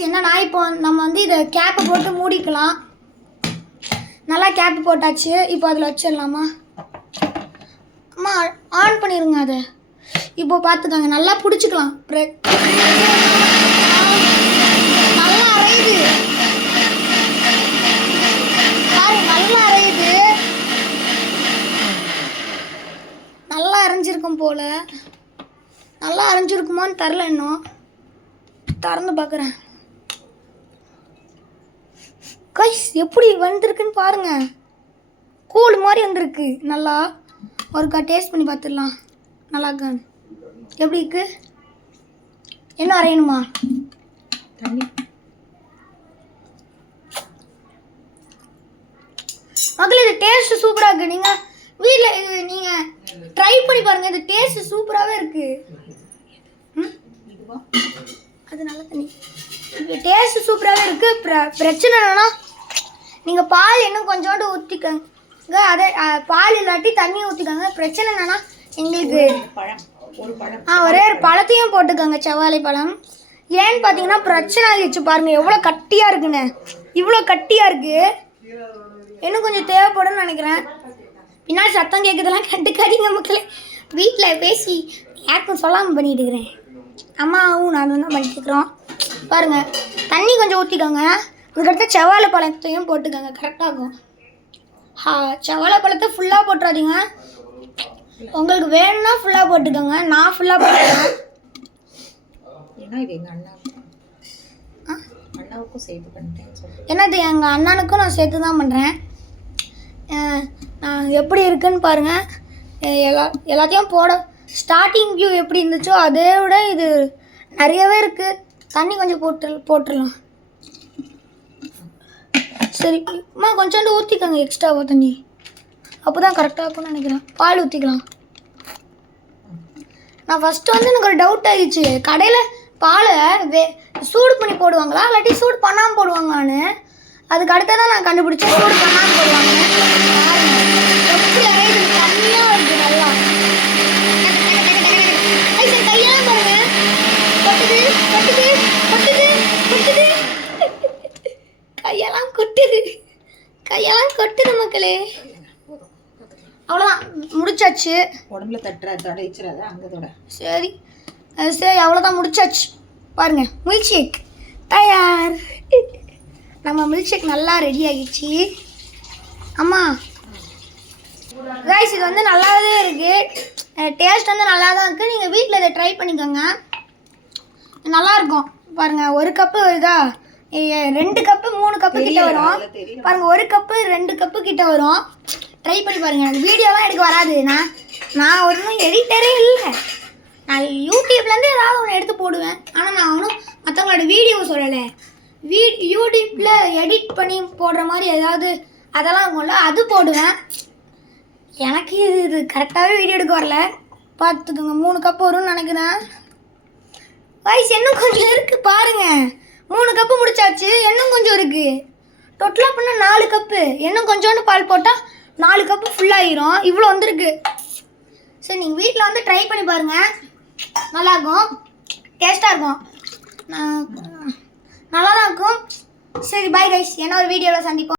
Guys என்னன்னா இப்போ நம்ம வந்து இதை கேப்பை போட்டு மூடிக்கலாம். நல்லா கேப்பு போட்டாச்சு. இப்போ அதில் வச்சிடலாமா? அம்மா ஆன் பண்ணிடுங்க அதை. இப்போ பார்த்துக்கோங்க, நல்லா பிடிச்சிக்கலாம். நல்லா அரையுது பாருங்க, நல்லா அரையுது. நல்லா அரைஞ்சிருக்கும் போல். நல்லா அரைஞ்சிருக்குமான்னு தெரில, இன்னும் திறந்து பார்க்குறேன். கைஸ் எப்படி வந்திருக்குன்னு பாருங்க, கூழ் மாதிரி வந்திருக்கு. நல்லா ஒருக்கா டேஸ்ட் பண்ணி பார்த்துடலாம். நல்லா இருக்கா? எப்படி இருக்கு? என்ன அரையணுமா? மக்களே இது டேஸ்ட் சூப்பராக இருக்குது. நீங்கள் வீட்டில் இது நீங்கள் ட்ரை பண்ணி பாருங்கள். இது டேஸ்ட் சூப்பராகவே இருக்குது. அது நல்ல தண்ணி. இது டேஸ்ட் சூப்பராகவே இருக்குது. பிரச்சனை என்னன்னா நீங்கள் பால் இன்னும் கொஞ்சோண்டு ஊற்றிக்கங்க. அதே பால் இல்லாட்டி தண்ணி ஊற்றிக்கோங்க. பிரச்சனை என்னன்னா எங்களுக்கு ஒரே ஒரு பழத்தையும் போட்டுக்கோங்க, செவ்வாழை பழம். ஏன்னு பார்த்தீங்கன்னா பிரச்சனை ஆகிடுச்சு. பாருங்கள் எவ்வளோ கட்டியாக இருக்குன்னு. இவ்வளோ கட்டியாக இருக்குது. இன்னும் கொஞ்சம் தேவைப்படும்னு நினைக்கிறேன். பின்னாடி சத்தம் கேட்குறதெல்லாம் கண்டுக்காதீங்க மக்களே. வீட்டில் பேசி யாருக்கும் சொல்லாமல் பண்ணிட்டு இருக்கிறேன். அம்மாவும் நானும் தான் பண்ணிட்டு இருக்கிறோம். பாருங்கள் தண்ணி கொஞ்சம் ஊற்றிக்கோங்க. அதுக்கடுத்து செவ்வாழை பழத்தையும் போட்டுக்கோங்க, கரெக்டாகும். செவ்வாழை பழத்தை ஃபுல்லாக போட்டுறாதீங்க. உங்களுக்கு வேணும்னா ஃபுல்லாக போட்டுக்கோங்க. நான் ஃபுல்லாக போட்டுக்கிறேன். என்னது எங்கள் அண்ணனுக்கும் நான் சேர்த்து தான் பண்ணுறேன். நான் எப்படி இருக்குன்னு பாருங்கள். எல்லாத்தையும் போட ஸ்டார்டிங் வியூ எப்படி இருந்துச்சோ அதை விட இது நிறையவே இருக்குது. தண்ணி கொஞ்சம் போட்டுடலாம். சரி அம்மா கொஞ்சோண்டு ஊற்றிக்கோங்க, எக்ஸ்ட்ராவாக தண்ணி. அப்போ தான் கரெக்டாக இருக்கும்னு நினைக்கிறேன். பால் ஊற்றிக்கலாம். நான் ஃபஸ்ட்டு வந்து எனக்கு ஒரு டவுட் ஆகிடுச்சு, கடையில் பாலை சூடு பண்ணி போடுவாங்களா இல்லாட்டி சூடு பண்ணாமல் போடுவாங்களான்னு. அதுக்கு அடுத்ததான் நான் கண்டுபிடிச்சேன் சூடு பண்ணாமல் போடுவாங்க. தண்ணியாக வருது நல்லா. கையெல்லாம் பாருங்க, கொட்டுது கொட்டுது கொட்டுது கொட்டுது. கையெல்லாம் கொட்டுது மக்களே. அவ்வளோதான், முடிச்சாச்சு. உடம்புல தடைச்சிடாத அங்கதோட. சரி சரி அவ்வளோதான், முடிச்சாச்சு. பாருங்க மில்க் ஷேக் தயார். நம்ம மில்க் ஷேக் நல்லா ரெடி ஆகிடுச்சு. அம்மா ரைஸ் இது வந்து நல்லாவே இருக்குது. டேஸ்ட் வந்து நல்லா தான் இருக்குது. நீங்கள் வீட்டில் இதை ட்ரை பண்ணிக்கோங்க, நல்லாயிருக்கும். பாருங்கள் ஒரு கப்பு இதா 2 கப்பு 3 கப்பு கிட்ட வரும். பாருங்கள் 1 கப்பு 2 கப்பு கிட்ட வரும். ட்ரை பண்ணி பாருங்கள். எனக்கு வீடியோலாம் எடுக்க வராது. நான் ஒன்றும் எடிட்டரே இல்லை. நான் யூடியூப்லேருந்து ஏதாவது ஒன்று எடுத்து போடுவேன். ஆனால் நான் ஒன்றும் மற்றவங்களோட வீடியோ சொல்லலை. யூடியூப்பில் எடிட் பண்ணி போடுற மாதிரி ஏதாவது அதெல்லாம் இருக்கும்ல, அது போடுவேன். எனக்கு இது கரெக்டாகவே வீடியோ எடுக்க வரல. பார்த்துக்கோங்க 3 கப்பு வரும்னு நினைக்கிறேன். வயசு இன்னும் கொஞ்சம் இருக்குது பாருங்கள். 3 கப்பு முடிச்சாச்சு, இன்னும் கொஞ்சம் இருக்குது. டோட்டலாக பண்ணால் 4 கப்பு. இன்னும் கொஞ்சோண்டு பால் போட்டால் 4 கப்பு ஃபுல்லாகிடும். இவ்வளோ வந்துருக்கு. சரி நீங்கள் வீட்டில் வந்து ட்ரை பண்ணி பாருங்கள், நல்லாயிருக்கும், டேஸ்ட்டாக இருக்கும், நல்லா தான் இருக்கும். சரி பாய் கைஸ், என்ன ஒரு வீடியோவில் சந்திப்போம்.